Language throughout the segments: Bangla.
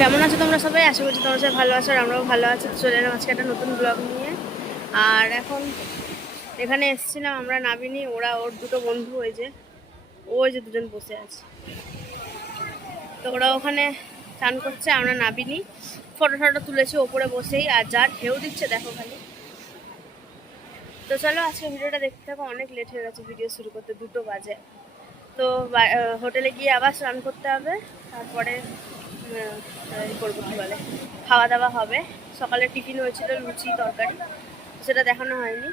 কেমন আছো তোমরা সবাই? আশা করছি তোমরা সবাই ভালো আছো আর আমরাও ভালো আছি। চলে এলাম আজকে একটা নতুন ব্লগ নিয়ে। আর এখন এখানে এসেছিলাম আমরা নাবিনী, ওর দুটো বন্ধু, ওই যে দুজন বসে আছে। তো ওরা ওখানে চান করছে, আমরা নাবিনী ফটো তুলেছি ওপরে বসেই। আর যা ঢেউ দিচ্ছে দেখো খালি। তো চলো আজকে ভিডিওটা দেখতে থাকো। অনেক লেট হয়ে গেছে ভিডিও শুরু করতে, 2টো বাজে। তো হোটেলে গিয়ে আবার স্নান করতে হবে, তারপরে করবো কি বলে খাওয়া দাওয়া হবে। সকালে টিফিন হয়েছিল লুচি তরকারি, সেটা দেখানো হয়নি।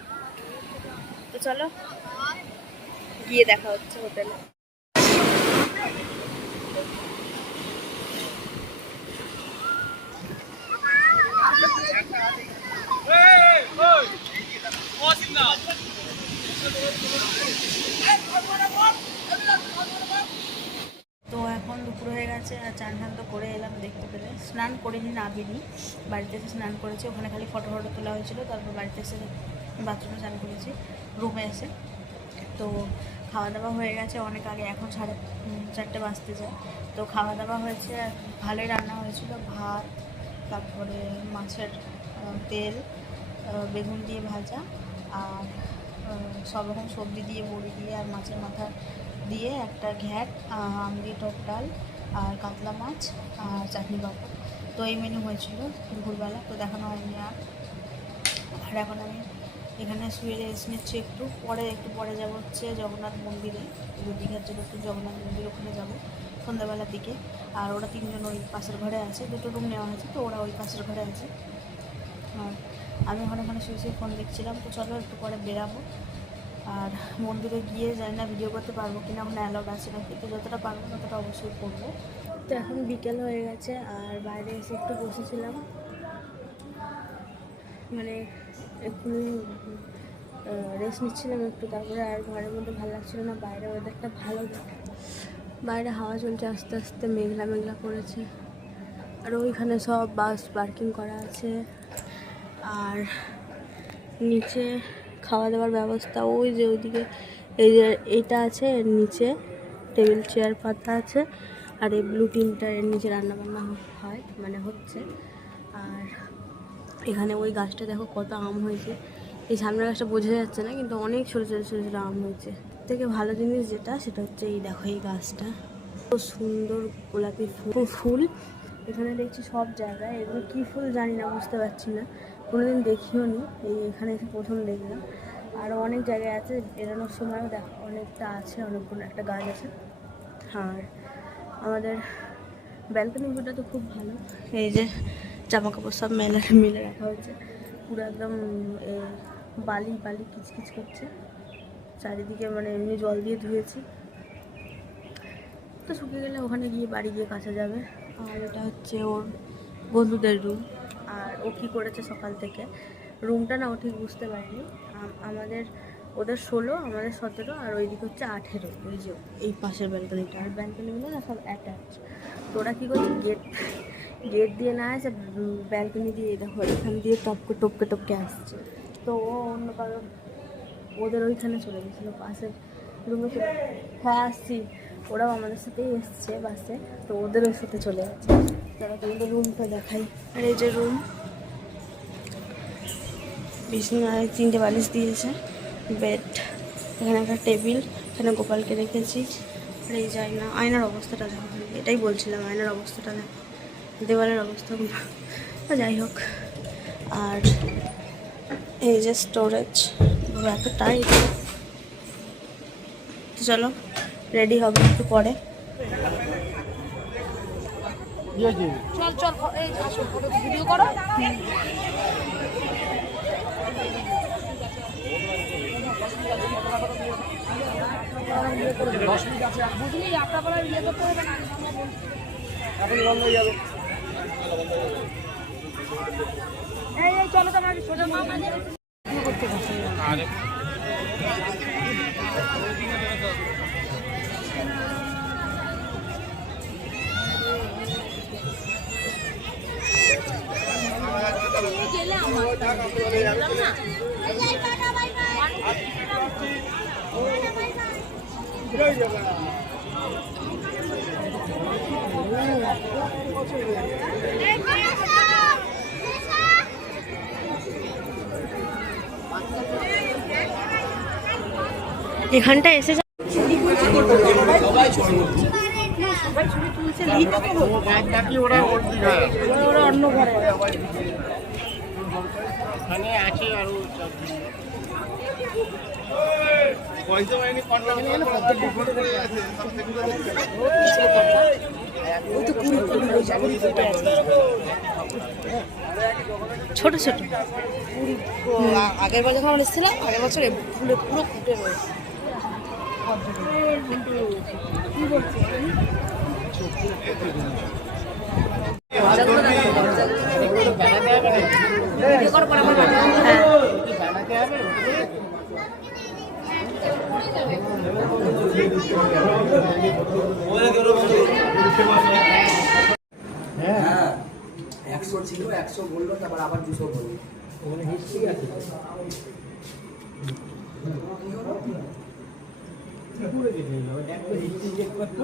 তো চলো গিয়ে দেখা হচ্ছে হোটেলে। তো এখন দুপুর হয়ে গেছে আর চান টান তো করে এলাম। দেখতে পেলে স্নান করিনি, নাবিনি বাড়িতে এসে স্নান করেছি। ওখানে খালি ফটো তোলা হয়েছিল, তারপর বাড়িতে এসে বাথরুমে স্নান করেছি রুমে এসে। তো খাওয়া দাওয়া হয়ে গেছে অনেক আগে, এখন 4:30 বাজতে যায়। তো খাওয়া দাওয়া হয়েছে, ভালোই রান্না হয়েছিল। ভাত, তারপরে মাছের তেল, বেগুন দিয়ে ভাজা, আর সব রকম সবজি দিয়ে, বড়ি দিয়ে, আর মাছের মাথা দিয়ে একটা ঘ্যাট, আমড়ি টক ডাল, আর কাতলা মাছ, আর চাটনি পাঁপড়। তো এই মেনু হয়েছিল দুপুরবেলা। তো দেখানো হয়নি আর এখন আমি এখানে শুয়ে রেস্ট নিচ্ছি। একটু পরে যাবো হচ্ছে জগন্নাথ মন্দিরে, দীঘার জন্য একটু জগন্নাথ মন্দির ওখানে যাবো সন্ধ্যাবেলার দিকে। আর ওরা 3জন ওই পাশের ঘরে আছে, 2টো রুম নেওয়া হয়েছে, তো ওরা ওই পাশের ঘরে আছে। আর আমি ওখানে শুয়ে ফোন দেখছিলাম। তো চলো একটু পরে বেরাবো। আর মন্দিরে গিয়ে জানি না ভিডিও করতে পারবো কিনা, ওখানে অ্যালাউড আছে না, কিন্তু যতটা পারবো ততটা অবশ্যই করবো। তো এখন বিকেল হয়ে গেছে আর বাইরে এসে একটু বসেছিলাম, মানে একটু রেস্ট নিচ্ছিলাম একটু। তারপরে আর ঘরের মধ্যে ভালো লাগছিল না, বাইরে ওয়েদারটা ভালো, বাইরে হাওয়া চলছে আস্তে আস্তে, মেঘলা করেছে। আর ওইখানে সব বাস পার্কিং করা আছে। আর নিচে খাওয়া দাওয়ার ব্যবস্থা ওই যে ওইদিকে, এই যে এইটা আছে, এর নিচে টেবিল চেয়ার পাতা আছে। আর এই ব্লু টিনটা, এর নিচে রান্নাবান্না হয়, মানে হচ্ছে। আর এখানে ওই গাছটা দেখো কত আম হয়েছে। এই সামনের গাছটা বোঝা যাচ্ছে না, কিন্তু অনেক ছোটো আম হয়েছে। থেকে ভালো জিনিস যেটা, সেটা হচ্ছে এই দেখো এই গাছটা খুব সুন্দর গোলাপি ফুল। এখানে দেখছি সব জায়গায়, এগুলো কী ফুল জানি না, বুঝতে পারছি না, কোনোদিন দেখিও নি, এখানে এসে প্রথম দেখলাম। আরও অনেক জায়গায় আছে, বেরোনোর সময়ও দেখো অনেকটা আছে, অনেকগুলো একটা গাছ আছে। আর আমাদের ব্যালকনি ভিউটা তো খুব ভালো। এই যে জামা কাপড় সব মেলে রাখা হয়েছে, পুরো একদম বালি কিচকিচ করছে চারিদিকে, মানে এমনি জল দিয়ে ধুয়েছি, তো শুকিয়ে গেলে ওখানে গিয়ে বাড়ি গিয়ে কাচা যাবে। আর এটা হচ্ছে ওর বন্ধুদের রুম। আর ও কী করেছে সকাল থেকে, রুমটা না ও ঠিক বুঝতে পারেনি। ওদের 16, আমাদের 17, আর ওইদিকে হচ্ছে 18। ওই যে এই পাশের ব্যালকনিটা, আর ব্যালকনিগুলো না সব অ্যাটাচ। তো ওরা কী করছে, গেট দিয়ে না আসে, ব্যালকনি দিয়ে দেখো এখান দিয়ে টপকে আসছে। তো ও অন্য কারো ওদের ওইখানে চলে গেছিলো, পাশের রুমে হ্যাঁ আসছি, ওরাও আমাদের সাথেই এসছে বাসে, তো ওদের ওর সাথে চলে যাচ্ছে। তারা তোমাদের রুমটা দেখাই। আর এই যে রুম, বিছানায় 3টে বালিশ দিয়েছে, বেড, এখানে একটা টেবিল, এখানে গোপালকে রেখেছি। আর এই যে আয়নার অবস্থাটা দেখো, এটাই বলছিলাম, আয়নার অবস্থাটা দেখো, দেওয়ালের অবস্থাগুলো, যাই হোক। আর এই যে স্টোরেজ, এত টাইট। তো চলো রেডি হবে একটু পরে। চল এই ভিডিও করো। বুঝলি আপনার বলার ইয়ে করতে হবে না, এখন বন্ধ হয়ে যাবে। এই চলো তো আমার সোজা মা করতে পারছি। গেলে আমার না এখানটা এসে ওরা অন্য ঘরে আছে আরো ছোট ছোট আগের বার যখন আমরা এসেছিলাম আগের বছর ফুলে পুরো ফুটে রয়েছে। হ্যাঁ 100 ছিল 100 বললো তারপর আবার 200 বললো ওখানে হিস্ট্রি আছে পুরো দেখে নিলাম একটা হিস্ট্রি চেক করতো